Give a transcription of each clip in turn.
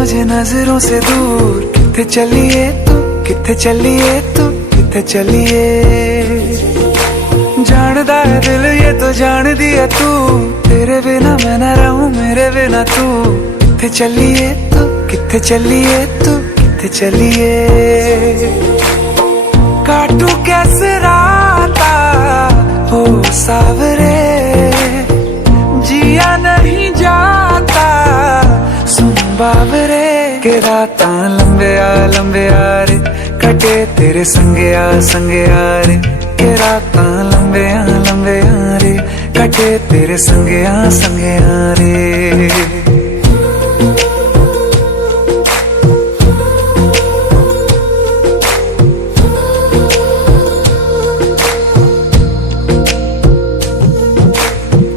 मुझे नजरों से दूर, किथे चलिए तू, किथे चलिए तू, किथे चलिए। जानदा है दिल ये तो जान दिया तू, तेरे बिना मैं न रहूं मेरे बिना तू। किथे चलिए तू, किथे चलिए तू, किथे चलिए। काटू कैसे राता हो सावरे, जिया नहीं जाता सुन बाबरे। के रात लंबे आ रे, कटे तेरे संगे आ रे। के रात लंबे आ रे, कटे तेरे संगे आ रे।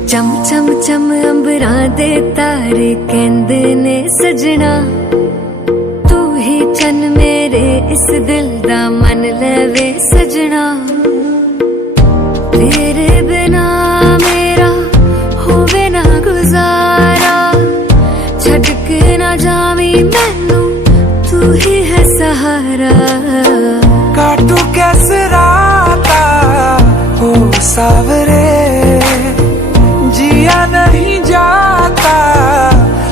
चम चम चम अंबरां दे तारे कहंदे ने सजना, तू ही चन मेरे इस दिल दा मन लवे सजना। तेरे बिना मेरा होवे ना गुजारा, छड़ के ना जावी मैनू तू ही है सहारा। काटू कैसे राता हो सावरे, जिया नहीं जाता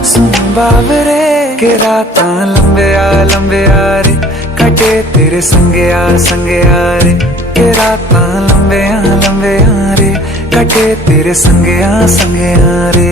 सुन बाबरे। के रात लंबे आ रे, कटे तेरे संगे आ रे। के रात लंबे आ रे, कटे तेरे संगे आ रे।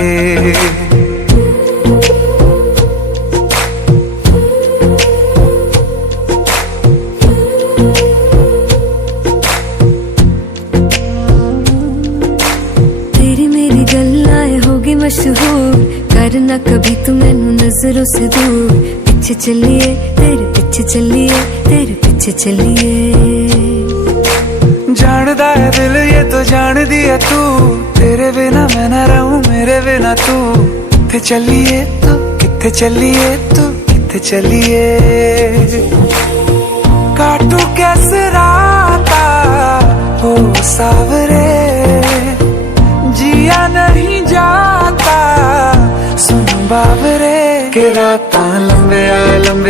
मशहूर करना कभी तू मैनू नजरों से दूर। पीछे चलिए तेरे पीछे चलिए, तेरे पीछे चलिए। जानदा है दिल ये तो जान दिया तू, तेरे बिना मैं न रहूं मेरे बिना तू। किथे चलिए तू, किथे चलिए तू, किथे चलिए। काटू कैसे राता हो सावरे, जिया नहीं जाता सुन बाबरे। के रात लंबे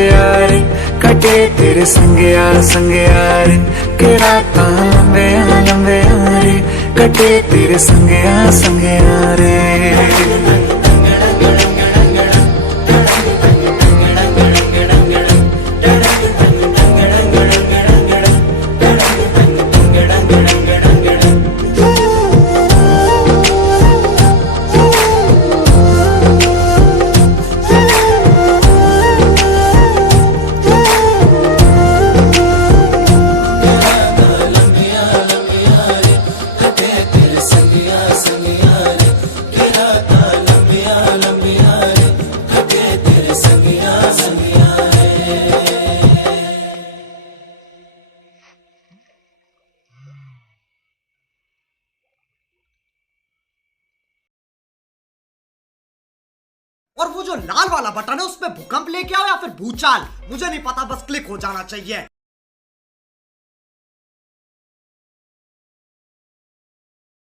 आ रे, कटे तेरे संगे आ रे। के रात लंबे आ रे, कटे तेरे संगे आ रे। और वो जो लाल वाला बटन है उसमें भूकंप लेके आओ या फिर भूचाल, मुझे नहीं पता, बस क्लिक हो जाना चाहिए।